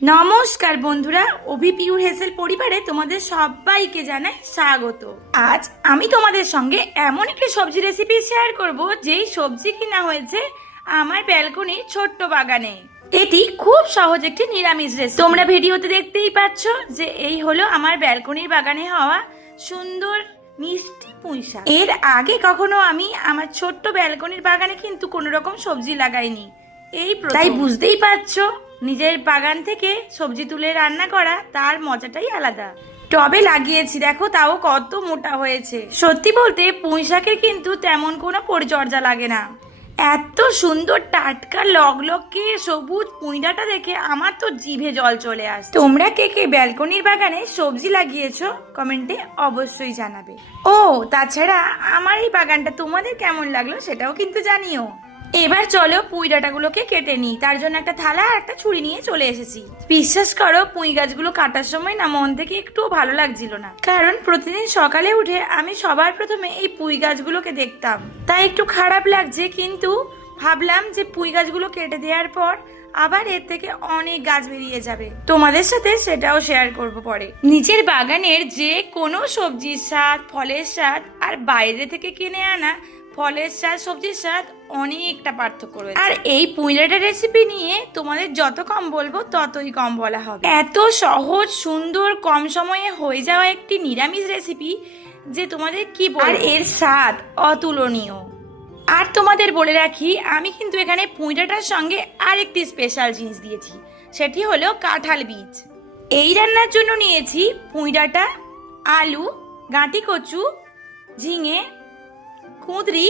নমস্কার বন্ধুরা, অভি পিউর হেসেল পরিবারে তোমাদের সবাইকে জানাই স্বাগত। আজ আমি তোমাদের সঙ্গে এমন একটি সবজি রেসিপি শেয়ার করব যেই সবজি কিনা হয়েছে আমার ব্যালকনির ছোট্ট বাগানে। এটি খুব সহজ একটি নিরামিষ রেসিপি। তোমরা ভিডিওতে দেখতেই পাচ্ছ যে এই হলো আমার ব্যালকনির বাগানে হওয়া সুন্দর মিষ্টি পুঁই শাক। এর আগে কখনো আমি আমার ছোট্ট ব্যালকনির বাগানে কিন্তু কোনো রকম সবজি লাগাইনি, এই তাই বুঝতেই পারছো নিজের বাগান থেকে সবজি তুলে রান্না করা তার মজাটাই আলাদা। টবে লাগিয়েছি দেখো, তাও কত মোটা হয়েছে। সত্যি বলতে পুঁই শাকের কিন্তু তেমন কোনো পরিচর্যা লাগে না। এত সুন্দর টাটকা লগলগে সবুজ পুঁইডাটা দেখে আমার তো জিভে জল চলে আসে। তোমরা কে কে ব্যালকনির বাগানে সবজি লাগিয়েছো কমেন্টে অবশ্যই জানাবে। ও তাছাড়া আমার এই বাগানটা তোমাদের কেমন লাগলো সেটাও কিন্তু জানিও। এবার চলো পুঁই ডাঁটাগুলোকে কেটে নিই। তার জন্য একটা থালা আর একটা ছুরি নিয়ে চলে এসেছি। বিশ্বাস করো পুঁই গাছগুলো কাটার সময় না মন থেকে একটুও ভালো লাগছিল না, কারণ প্রতিদিন সকালে উঠে আমি সবার প্রথমে এই পুঁই গাছগুলোকে দেখতাম, তাই একটু খারাপ লাগছে। কিন্তু ভাবলাম যে পুঁই গাছগুলো কেটে দেওয়ার পর আবার এর থেকে অনেক গাছ বেরিয়ে যাবে, তোমাদের সাথে সেটাও শেয়ার করব পরে। নিজের বাগানের যে কোনো সবজির স্বাদ, ফলের স্বাদ আর বাইরে থেকে কিনে আনা ফলের স্বাদ, সবজির স্বাদ অনেকটা পার্থক্য রয়েছে। আর এই পুঁই ডাঁটার রেসিপি নিয়ে তোমাদের যত কম বলবো ততই কম বলা হবে। এত সহজ, সুন্দর, কম সময়ে হয়ে যাওয়া একটি নিরামিষ রেসিপি যে তোমাদের কি বলবো, আর এর স্বাদ অতুলনীয়। আর তোমাদের বলে রাখি, আমি কিন্তু এখানে পুঁই ডাঁটার সঙ্গে আরেকটি স্পেশাল জিনিস দিয়েছি, সেটি হলো কাঁঠাল বীজ। এই রান্নার জন্য নিয়েছি পুঁই ডাঁটা, আলু, গাঁটি কচু, ঝিঙে, কুঁদরি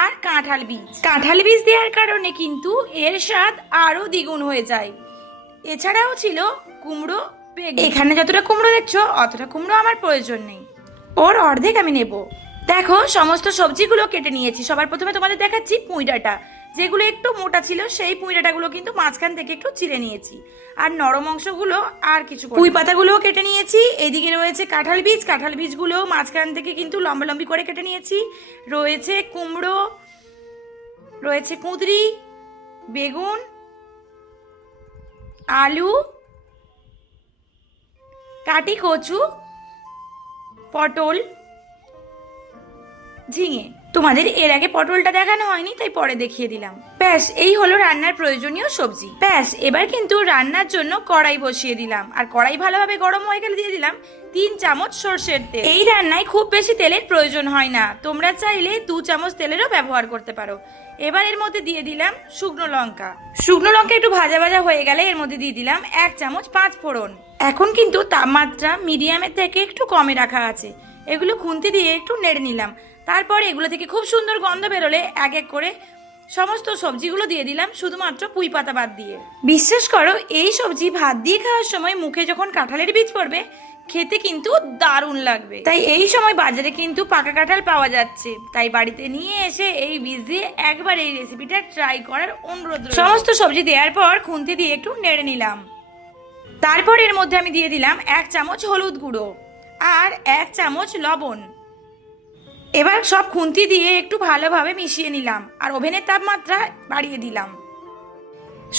আর কাঁঠাল বীজ। কাঁঠাল বীজ দেওয়ার কারণে কিন্তু এর স্বাদ আরো দ্বিগুণ হয়ে যায়। এছাড়াও ছিল কুমড়ো, বেগুন। এখানে যতটা কুমড়ো দেখছো অতটা কুমড়ো আমার প্রয়োজন নেই, ওর অর্ধেক আমি নেব। দেখো সমস্ত সবজিগুলো কেটে নিয়েছি। সবার প্রথমে তোমাদের দেখাচ্ছি পুঁই ডাঁটা। যেগুলো একটু মোটা ছিল সেই পুঁই ডাঁটাগুলো কিন্তু মাঝখান থেকে একটু চিড়ে নিয়েছি, আর নরম অংশগুলো আর কিছু পুঁই পাতাগুলোও কেটে নিয়েছি। এদিকে রয়েছে কাঁঠাল বীজ, কাঁঠাল বীজগুলো মাঝখান থেকে কিন্তু লম্বালম্বি করে কেটে নিয়েছি। রয়েছে কুমড়ো, রয়েছে কুঁদরি, বেগুন, আলু, কাটি কচু, পটল, ঝিঙে। তোমাদের এর আগে পটলটা দেখানো হয়নি তাই পরে দেখিয়ে দিলাম। ব্যাস এই হলো রান্নার প্রয়োজনীয় সবজি। ব্যাস এবার কিন্তু রান্নার জন্য কড়াই বসিয়ে দিলাম, আর কড়াই ভালোভাবে গরম হয়ে গেলে দিয়ে দিলাম 3 চামচ সর্ষের তেল। এই রান্নায় খুব বেশি তেলের প্রয়োজন হয় না, তোমরা চাইলে 2 চামচ তেলেরও ব্যবহার করতে পারো। এবার এর মধ্যে দিয়ে দিলাম শুকনো লঙ্কা। শুকনো লঙ্কা একটু ভাজা ভাজা হয়ে গেলে এর মধ্যে দিয়ে দিলাম 1 চামচ 5 ফোড়ন। এখন কিন্তু তাপমাত্রা মিডিয়ামের থেকে একটু কমে রাখা আছে। এগুলো খুন্তি দিয়ে একটু নেড়ে নিলাম। তারপর এগুলো থেকে খুব সুন্দর গন্ধ বেরোলে এক এক করে সমস্ত সবজিগুলো দিয়ে দিলাম, শুধুমাত্র পুঁই পাতা বাদ দিয়ে। বিশ্বাস করো এই সবজি ভাত দিয়ে খাওয়ার সময় মুখে যখন কাঁঠালের বীজ পড়বে খেতে কিন্তু দারুণ লাগবে। তাই এই সময় বাজারে কিন্তু পাকা কাঁঠাল পাওয়া যাচ্ছে, তাই বাড়িতে নিয়ে এসে এই বীজ দিয়ে একবার এই রেসিপিটা ট্রাই করার অনুরোধ। সমস্ত সবজি দেওয়ার পর খুন্তি দিয়ে একটু নেড়ে নিলাম। তারপর এর মধ্যে আমি দিয়ে দিলাম 1 চামচ হলুদ গুঁড়ো আর 1 চামচ লবণ। এবার সব খুন্তি দিয়ে একটু ভালোভাবে মিশিয়ে নিলাম, আর ওভেনের তাপমাত্রা বাড়িয়ে দিলাম।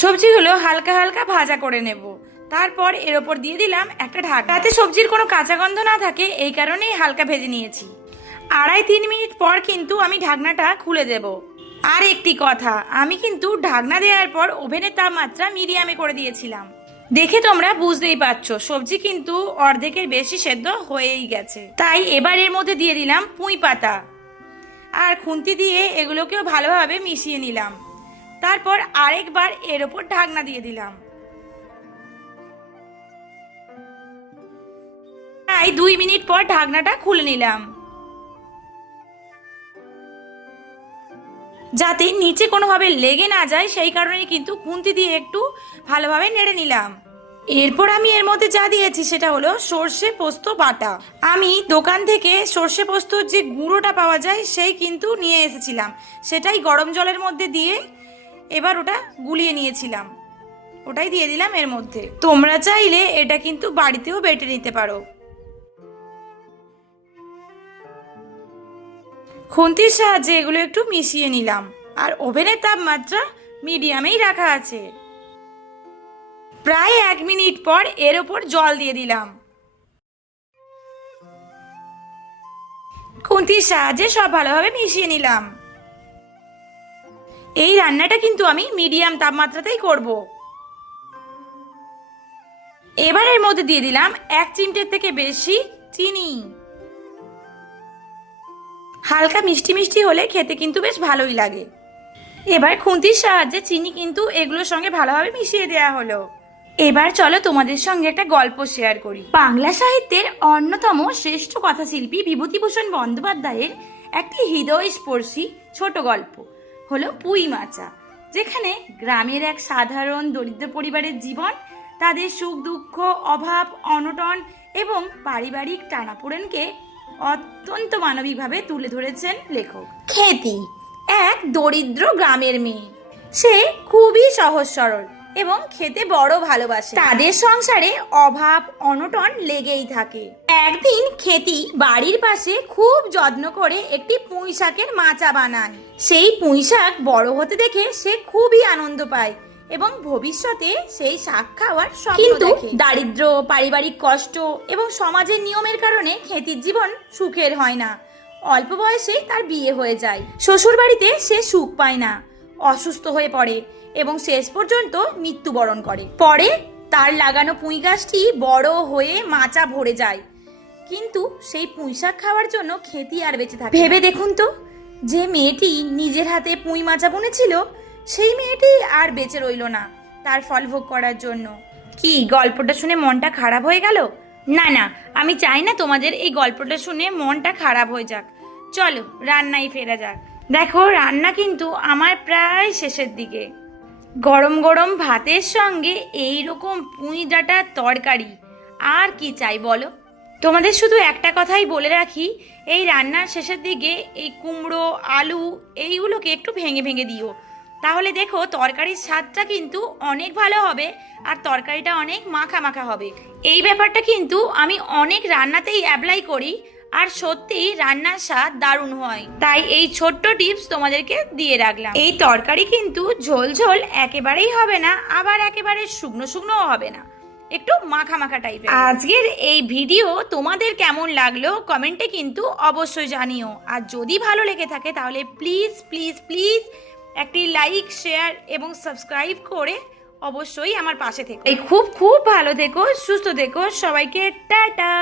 সবজিগুলো হালকা হালকা ভাজা করে নেব। তারপর এর ওপর দিয়ে দিলাম একটা ঢাকা, যাতে সবজির কোনো কাঁচা গন্ধ না থাকে, এই কারণেই হালকা ভেজে নিয়েছি। 2.5-3 মিনিট পর কিন্তু আমি ঢাকনাটা খুলে দেব। আর একটি কথা, আমি কিন্তু ঢাকনা দেওয়ার পর ওভেনের তাপমাত্রা মিডিয়ামে করে দিয়েছিলাম। দেখে তোমরা বুঝতেই পারছো সবজি কিন্তু অর্ধেকের বেশি সেদ্ধ হয়েই গেছে। তাই এবার এর মধ্যে দিয়ে দিলাম পুঁই পাতা, আর খুন্তি দিয়ে এগুলোকেও ভালোভাবে মিশিয়ে নিলাম। তারপর আরেকবার এর ওপর ঢাকনা দিয়ে দিলাম। তাই 2 মিনিট পর ঢাকনাটা খুলে নিলাম, যাতে নিচে কোনোভাবে লেগে না যায়, সেই কারণে কিন্তু খুন্তি দিয়ে একটু ভালোভাবে নেড়ে নিলাম। এরপর আমি এর মধ্যে যা দিয়েছি সেটা হলো সর্ষে পোস্ত বাটা। আমি দোকান থেকে সর্ষে পোস্তর যে গুঁড়োটা পাওয়া যায় সেই কিন্তু নিয়ে এসেছিলাম, সেটাই গরম জলের মধ্যে দিয়ে এবার ওটা গুলিয়ে নিয়েছিলাম, ওটাই দিয়ে দিলাম এর মধ্যে। তোমরা চাইলে এটা কিন্তু বাড়িতেও বেটে নিতে পারো। খুন্তির সাহায্যে এগুলো একটু মিশিয়ে নিলাম, আর ওভেনের তাপমাত্রা মিডিয়ামেই রাখা আছে। প্রায় 1 মিনিট পর এর ওপর জল দিয়ে দিলাম। খুন্তির সাহায্যে সব ভালোভাবে মিশিয়ে নিলাম। এই রান্নাটা কিন্তু আমি মিডিয়াম তাপমাত্রাতেই করব। এবার এর মধ্যে দিয়ে দিলাম 1 চিমটের থেকে বেশি চিনি। হালকা মিষ্টি মিষ্টি হলে খেতে কিন্তু বেশ ভালোই লাগে। এবার খুন্তির সাহায্যে চিনি কিন্তু এগুলোর সঙ্গে ভালোভাবে মিশিয়ে দেওয়া হলো। এবার চলো তোমাদের সঙ্গে একটা গল্প শেয়ার করি। বাংলা সাহিত্যের অন্যতম শ্রেষ্ঠ কথাশিল্পী বিভূতিভূষণ বন্দ্যোপাধ্যায়ের একটি হৃদয়স্পর্শী ছোট গল্প হলো পুঁই মাচা, যেখানে গ্রামের এক সাধারণ দরিদ্র পরিবারের জীবন, তাদের সুখ দুঃখ, অভাব অনটন এবং পারিবারিক টানাপোড়েনকে অত্যন্ত মানবিকভাবে তুলে ধরেছেন লেখক। খ্যাতি এক দরিদ্র গ্রামের মেয়ে, সে খুবই সহজ সরল এবং খেতে বড় ভালোবাসে। তাদের সংসারে অভাব অনটন লেগেই থাকে। একদিন খ্যাতি বাড়ির পাশে খুব যত্ন করে একটি পুঁই শাকের মাচা বানায়। সেই পুঁই শাক বড় হতে দেখে সে খুবই আনন্দ পায় এবং ভবিষ্যতে সেই শাক খাওয়ার স্বপ্ন দেখে। দারিদ্র্য, পারিবারিক কষ্ট এবং সমাজের নিয়মের কারণে খ্যাতির জীবন সুখের হয় না। অল্প বয়সে তার বিয়ে হয়ে যায়। শ্বশুর বাড়িতে সে সুখ পায় না, অসুস্থ হয়ে পড়ে এবং শেষ পর্যন্ত মৃত্যুবরণ করে। পরে তার লাগানো পুঁই গাছটি বড় হয়ে মাচা ভরে যায়, কিন্তু সেই পুঁই শাক খাওয়ার জন্য খ্যাতি আর বেঁচে থাকে। ভেবে দেখুন তো, যে মেয়েটি নিজের হাতে পুঁই মাচা বুনেছিল সেই মেয়েটি আর বেঁচে রইল না তার ফল ভোগ করার জন্য। কি গল্পটা শুনে মনটা খারাপ হয়ে গেল? না না, আমি চাই না তোমাদের এই গল্পটা শুনে মনটা খারাপ হয়ে যাক। চলো রান্নায় ফেরা যাক। দেখো রান্না কিন্তু আমার প্রায় শেষের দিকে। গরম গরম ভাতের সঙ্গে এই রকম পুঁই ডাঁটার তরকারি, আর কি চাই বলো? তোমাদের শুধু একটা কথাই বলে রাখি, এই রান্নার শেষের দিকে এই কুমড়ো আলু এইগুলোকে একটু ভেঙে ভেঙে দিও, তাহলে দেখো তরকারির স্বাদটা কিন্তু অনেক ভালো হবে আর তরকারিটা অনেক মাখা মাখা হবে। এই ব্যাপারটা কিন্তু আমি অনেক রান্নাতেই অ্যাপ্লাই করি আর সত্যিই রান্নার স্বাদ দারুণ হয়। তাই এই ছোট্ট টিপস তোমাদেরকে দিয়ে রাখলাম। এই তরকারি কিন্তু ঝোল ঝোল একেবারেই হবে না, আবার একেবারে শুকনো শুকনোও হবে না, একটু মাখা মাখা টাইপের। আজকের এই ভিডিও তোমাদের কেমন লাগলো কমেন্টে কিন্তু অবশ্যই জানিও। আর যদি ভালো লেগে থাকে তাহলে প্লিজ প্লিজ প্লিজ একটি লাইক, শেয়ার এবং সাবস্ক্রাইব করে অবশ্যই আমার পাশে থেকো। এই খুব খুব ভালো থেকো, সুস্থ থেকো। সবাইকে টাটা।